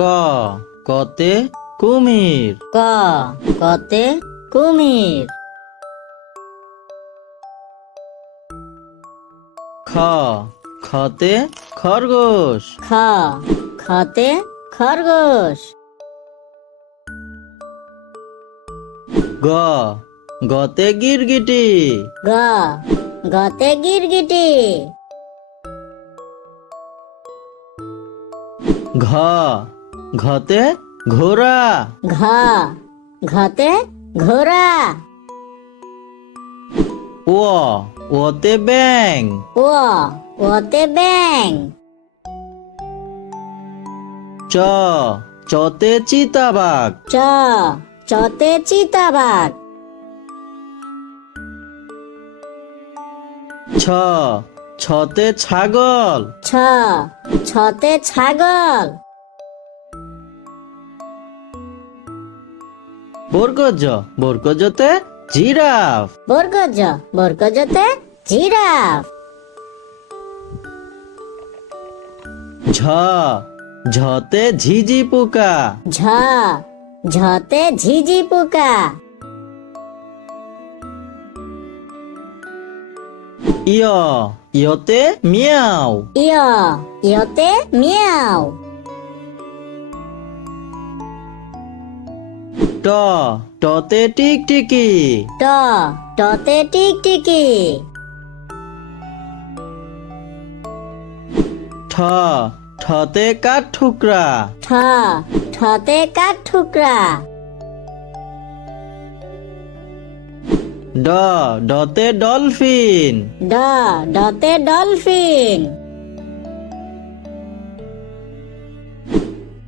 ক কতে কুমির। ক কতে কুমির। খ খতে খরগোশ। খ খতে খরগোশ। গ গতে গিরগিটি। গ গতে গিরগিটি। ঘ ঘতে ঘোড়া ঘ ঘতে ঘোড়া ও ওতে ব্যাং ও ওতে ব্যাং চ চতে চিতাবাঘ। চ চতে চিতাবাঘ। ছ ছতে ছাগল। ছ ছতে ছাগল। বরগজ বরগজতে জিরাফ। বর্গজ বর্গজতে জিরাফ। ঝ ঝতে ঝিঝি পোকা। ঝ ঝতে ঝিঝি পোকা। ইয় ইয়তে মিয়াও। ইয় ইয়তে মিয়াও। ট টতে টিকটিকি ট টতে টিকটিকি ঠ ঠতে কাঠ ঠুকরা। ঠ ঠতে কাঠ ঠুকরা। ড ডতে ডলফিন। ড ডতে ডলফিন।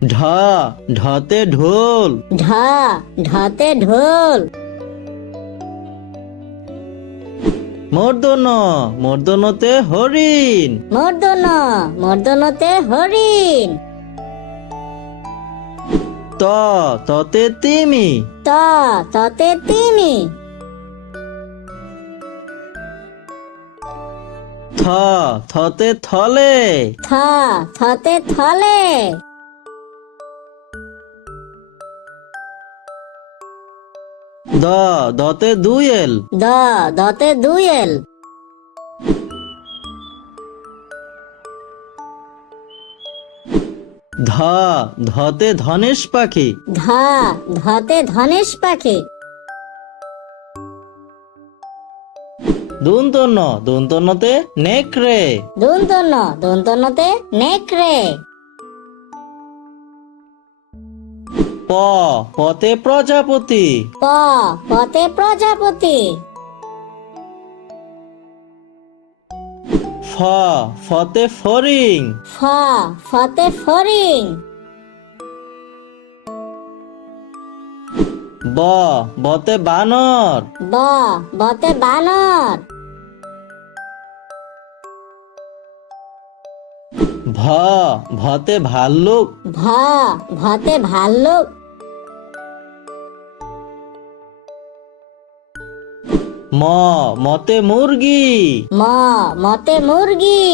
ঢ ঢতে ঢোল। ঢ ঢতে ঢোল। মর্দন মর্দনতে হরিণ। মর্দন মর্দনতে হরিণ। ত ততে তিমি। ত ততে তিমি। থ থতে থলে। থ থতে থলে। দ দতে দুয়েল দ দতে দুয়েল ধ ধতে ধনেশ পাখি। ধ ধতে ধনেশ পাখি। দুন্তন্ন দুন্তন্নতে নেকড়ে। দন্তন্য দন্তন্যতে নেকড়ে। প পতে প্রজাপতি। প পতে প্রজাপতি। ফ ফতে ফরিং ফ ফতে ফরিং ব বতে বানর। ব বতে বানর। ভ ভতে ভাল্লুক। ভ ভতে ভাল্লুক। ম মতে মুরগি। ম মতে মুরগি।